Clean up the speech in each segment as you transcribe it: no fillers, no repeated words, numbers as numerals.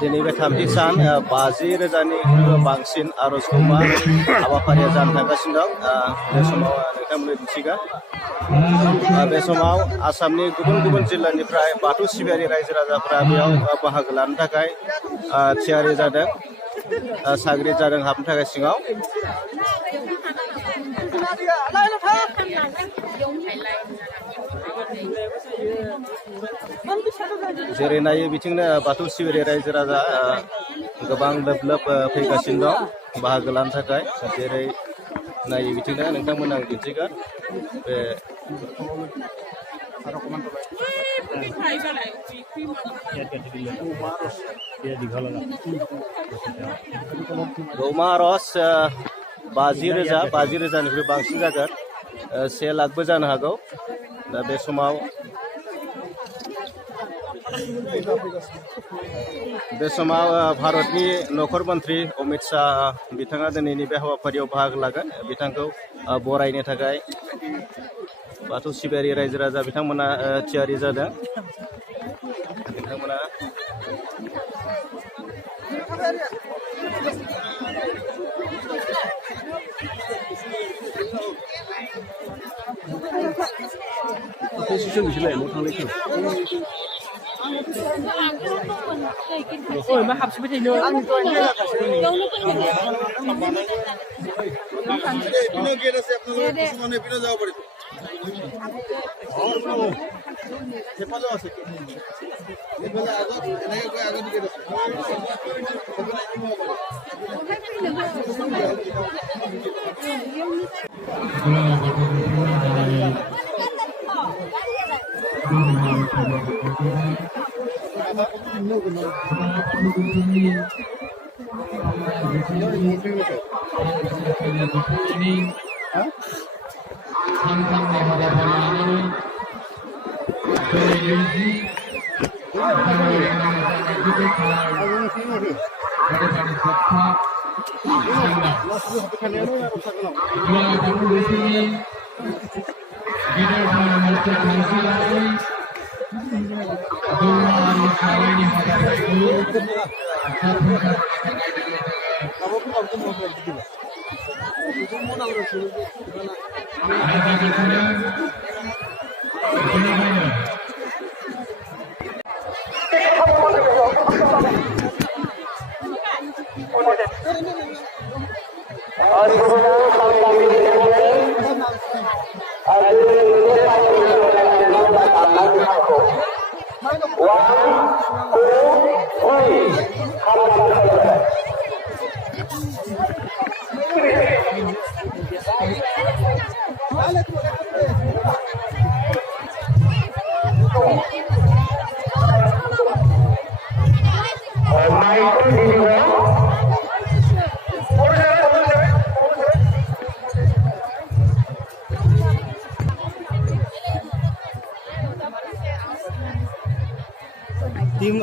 दिनै बे थामथि सान 50,000नि बांसिन आर'जखौमा हाबाफारिया जानो थांगासिनो दं। बे समाव नोंथांमोननो दिन्थिगोन। बे समाव आसामनि गुबुन गुबुन जिल्लानिफ्राय बाथौ सिबियारि रायजो राजाफोरा बेयाव बाहागो लानो थाखाय थियारि जादों, साग्रिद जादों हाबनो थाखाय सिङाव। जेरै नायो बिथिंनो बाथौ सिबियारि रायजो राजा गोबां लोब लोब फैगासिनो दं बाहागो लानो थाखाय। जेरै नायो बिथिंनो नोंथांमोननो आं दिन्थिगोन। बे गौमा आर'ज 50,000निख्रुइ बांसिन जागोन, 1 लाखबो जानो हागौ। दा बे समाव भारतनि नखर मन्त्रि अमित शाह बिथाङा दिनैनि बे हाबाफारियाव बाहागो लागोन। बिथांखौ बरायनो थाखाय बाथौ सिबियारि रायजो राजा बिथांमोना थियारि जादों। बिथांमोना मा हाबसिबाय थायो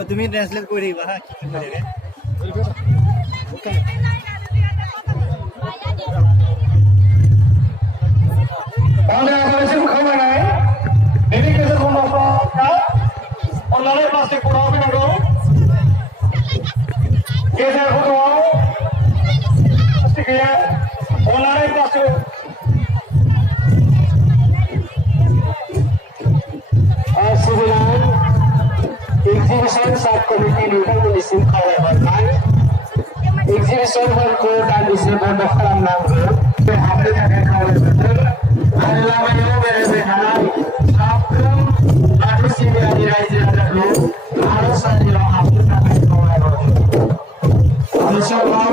তুমি ট্রান্সলেট করে দিবা। হ্যাঁ, কি করে রে? Anda masih bukan mana? Ini kita semua apa? Online plastik kurang apa nak? Kita kurang plastik ya. Online plastik. Sebulan exhibition subcommittee meeting menyusun kawalan. Exhibition berkode dan disebut dalam nama. Ada yang kawalan. Allah menyuruh berbicara. Sabtu harus siap diraih dulu. Harus ada apa nak kawalan. Insyaallah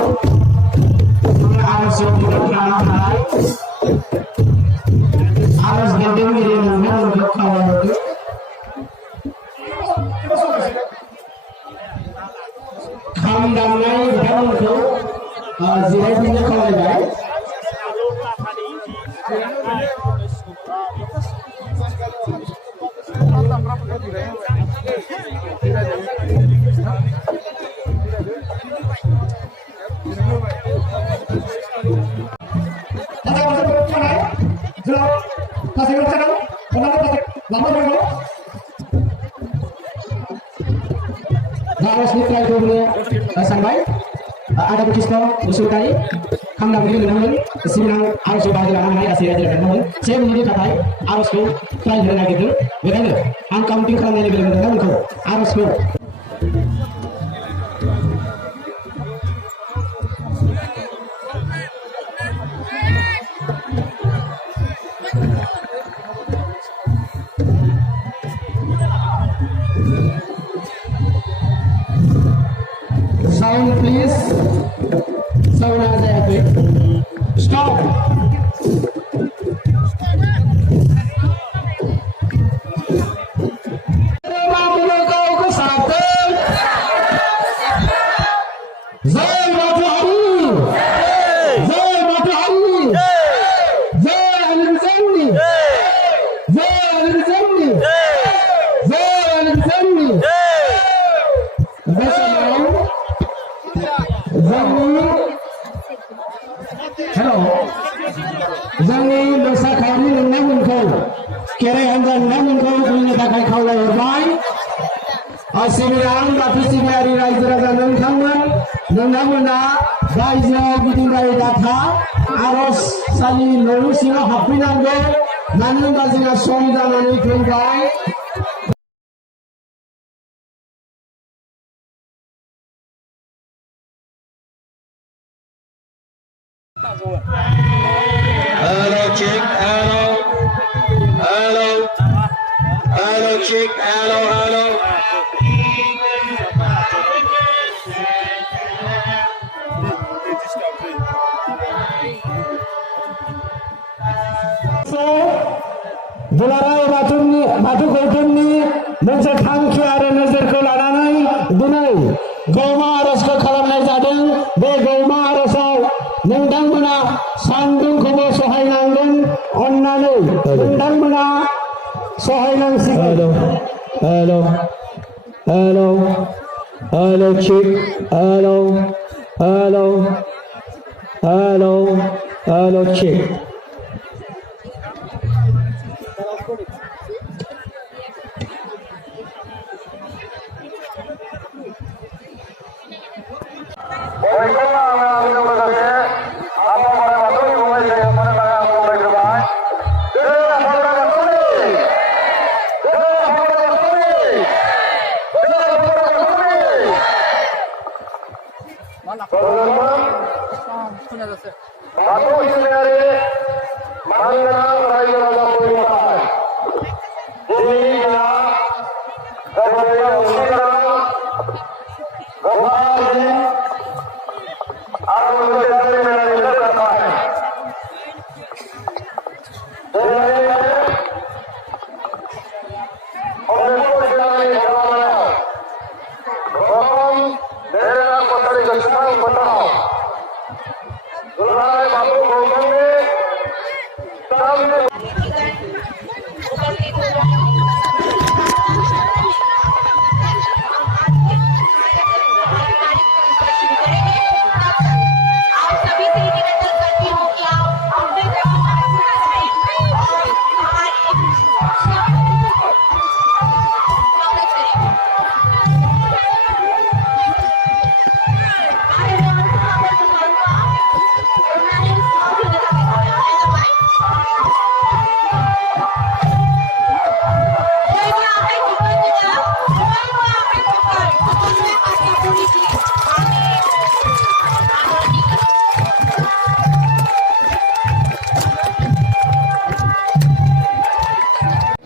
harus berbicara. Harus ganti diri untuk kawalan. Kam damai dan untuk ziarah punya kawalan. Kasih Harus nitrai kubnya sampai ada Bukisno Busutari Kamdam Giri Menamun Siminang harus dibagi dengan hari asli aja Menamun saya menjadi katai harus ku try dengan gitu bagaimana angka penting kalau ini bilang Menamun ku harus ku sound please sound aja ya stop Jangan dosa kami namun kau kira anda namun kau punya pakai kau lalu baik asyik tapi sihari raja raja namun raja bikin raja data harus saling lalu sila happy nanggo namun bagian suami dan anak kengkai Hello, chick. Hello. Hello. Hello, chick. Hello, hello. Dularang batu kautumni moनसे थांखि आरो नोजोरखौ लानानै दिनै गौमा आर'जखौ खालामनाय जादों बे गौमा आर'जआव नोंथांमोना सान्दुंखौबो सहायनांगोन अन्नानै नोंथांमोना सहायनांसिगोन Hello. Hello. Hello, chick. Hello. Hello. Hello. Hello, chick.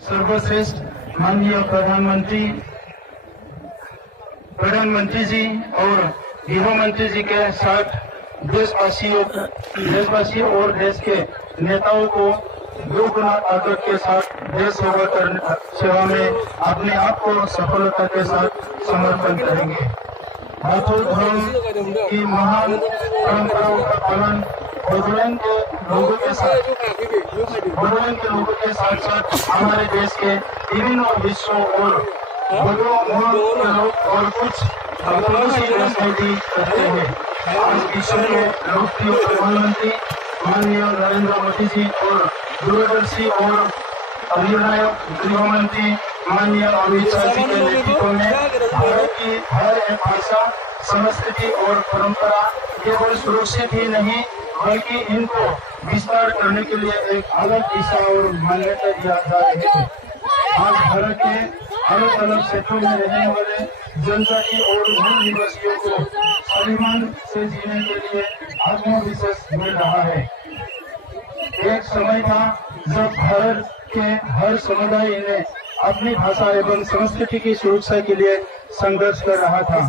सर्वश्रेष्ठ माननीय प्रधानमंत्री जी और गृह मंत्री जी के साथ देशवासियों और देश के नेताओं को दो गुना ताकत के साथ देश सेवा में अपने आप को सफलता के साथ समर्पण करेंगे। राठौर धर्म की महान परंपराओं का पालन बड़ौदा के लोगों के साथ साथ हमारे देश के विभिन्न विषयों और बड़ों के लोग और कुछ राजनीति करते हैं। आज विश्व में लोकप्रिय प्रधानमंत्री माननीय नरेंद्र मोदी जी और दूरदर्शी और अधिनायक गृह मंत्री माननीय अमित शाह जी के नेतृत्व में भारत की हर एक भाषा, संस्कृति और परंपरा केवल सुरक्षित ही नहीं बल्कि इनको विस्तार करने के लिए एक अलग दिशा और मान्यता दिया जा रही है। आज भारत के अलग अलग क्षेत्रों में रहने वाले जनजाति और मूल निवासियों को स्वाभिमान से जीने के लिए आत्मविश्वास मिल रहा है। एक समय था जब भारत के हर समुदाय ने अपनी भाषा एवं संस्कृति की सुरक्षा के लिए संघर्ष कर रहा था,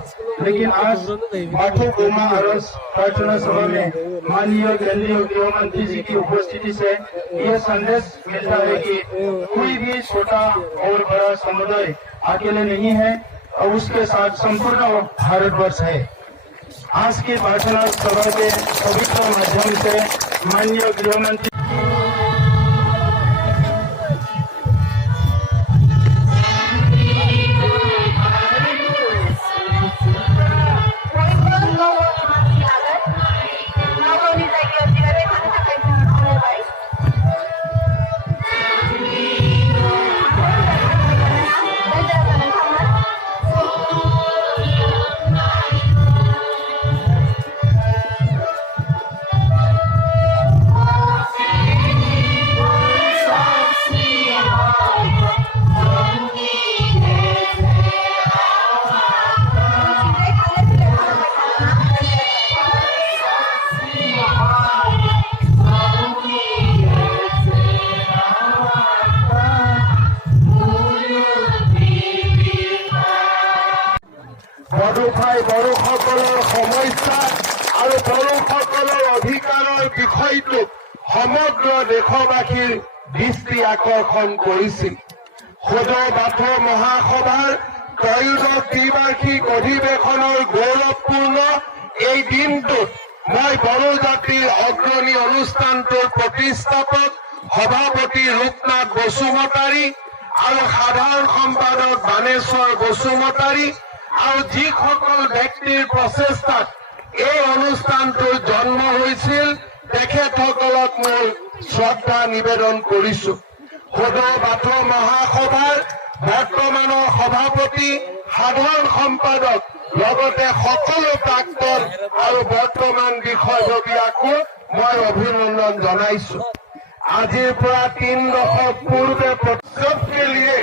लेकिन आज माठो गोमा आरस प्रार्थना सभा में माननीय केंद्रीय गृह मंत्री जी की उपस्थिति से यह संदेश मिलता है कि कोई भी छोटा और बड़ा समुदाय अकेले नहीं है और उसके साथ संपूर्ण भारतवर्ष है। आज की प्रार्थना सभा के पवित्र माध्यम से माननीय गृह मंत्री বড়োসকলৰ সমস্যা আৰু বড়োসকলৰ অধিকাৰৰ বিষয়টো সমগ্ৰ দেশবাসীৰ দৃষ্টি আকৰ্ষণ কৰিছিল। সদৌ বাথৌ মহাসভাৰ ত্ৰয়োদশ দ্বিবাৰ্ষিক অধিৱেশনৰ গৌৰৱপূৰ্ণ এই দিনটোত মই বড়ো জাতিৰ অগ্ৰণী অনুষ্ঠানটোৰ প্ৰতিষ্ঠাপক সভাপতি ৰূপনাথ বসুমতাৰী আৰু সাধাৰণ সম্পাদক বাণেশ্বৰ বসুমতাৰী আৰু যিসকল ব্যক্তিৰ প্ৰচেষ্টাত এই অনুষ্ঠানটোৰ জন্ম হৈছিল তেখেতসকলক মই শ্ৰদ্ধা নিবেদন কৰিছো। সদৌ বাথৌ মহাসভাৰ বৰ্তমানৰ সভাপতি সাধাৰণ সম্পাদক লগতে সকলো প্ৰাক্তন আৰু বৰ্তমান বিষয়ববীয়াকো মই অভিনন্দন জনাইছো। আজিৰ পৰা 3 দশক पूर्व सबके लिए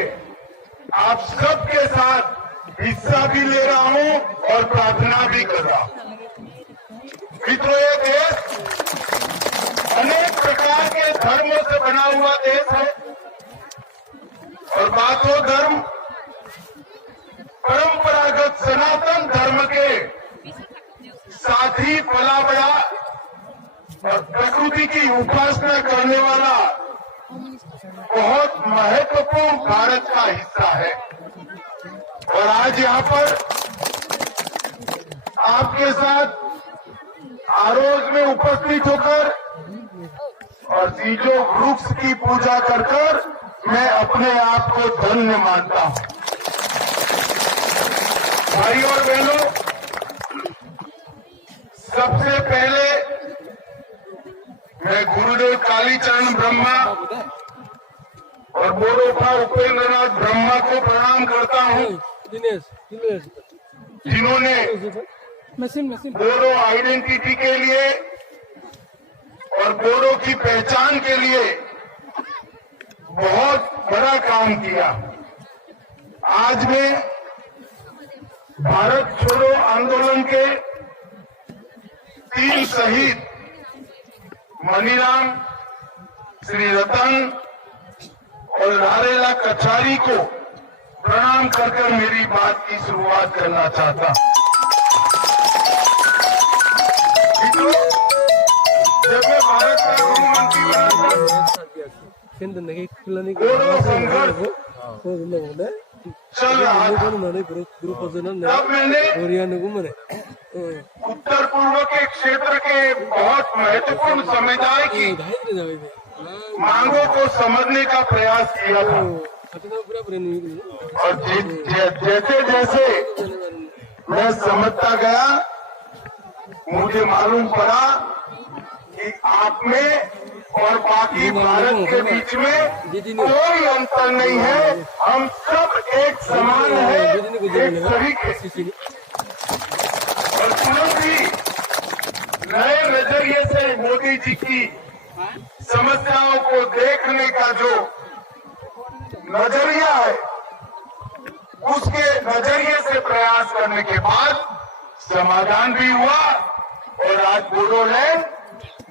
आप सबके साथ हिस्सा भी ले रहा हूं और प्रार्थना भी कर रहा हूं। मित्रों, ये देश अनेक प्रकार के धर्मों से बना हुआ देश है और बाथौ धर्म परंपरागत सनातन धर्म के साथ ही पला बड़ा और प्रकृति की उपासना करने वाला बहुत महत्वपूर्ण भारत का हिस्सा है। और आज यहाँ पर आपके साथ आरोज में उपस्थित होकर और सीजो वृक्ष की पूजा कर मैं अपने आप को धन्य मानता हूँ। भाई और बहनों, सबसे पहले मैं गुरुदेव कालीचरण ब्रह्मा और बोरोफा उपेंद्रनाथ ब्रह्मा को प्रणाम करता हूँ, जिन्होंने बोरो आइडेंटिटी के लिए और बोरो की पहचान के लिए बहुत बड़ा काम किया। आज मैं भारत छोड़ो आंदोलन के 3 शहीद मनीराम, श्री रतन और नारेला कछारी को प्रणाम कर मेरी बात की शुरुआत करना चाहता हूं। जब मैं भारत का गृह मंत्री बना था, बोरो संघर्ष चल रहा था, तब मैंने उत्तर पूर्व के क्षेत्र के बहुत महत्वपूर्ण समुदाय की मांगों को समझने का प्रयास किया था। और जैसे जैसे मैं समझता गया, मुझे मालूम पड़ा कि आप में और बाकी भारत के बीच में कोई अंतर नहीं है। हम सब एक समान है, एक तरीके और तुरंत ही नए नजरिए से मोदी जी की समस्याओं को देखने का जो नजरिया है, उसके नजरिए से प्रयास करने के बाद समाधान भी हुआ और आज बोडोलैंड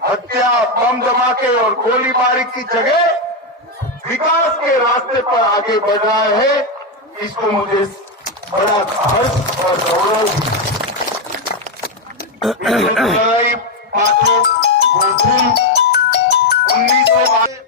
हत्या, बम धमाके और गोलीबारी की जगह विकास के रास्ते पर आगे बढ़ रहा है। इसको मुझे बड़ा हर्ष और गौरव पात्रों 19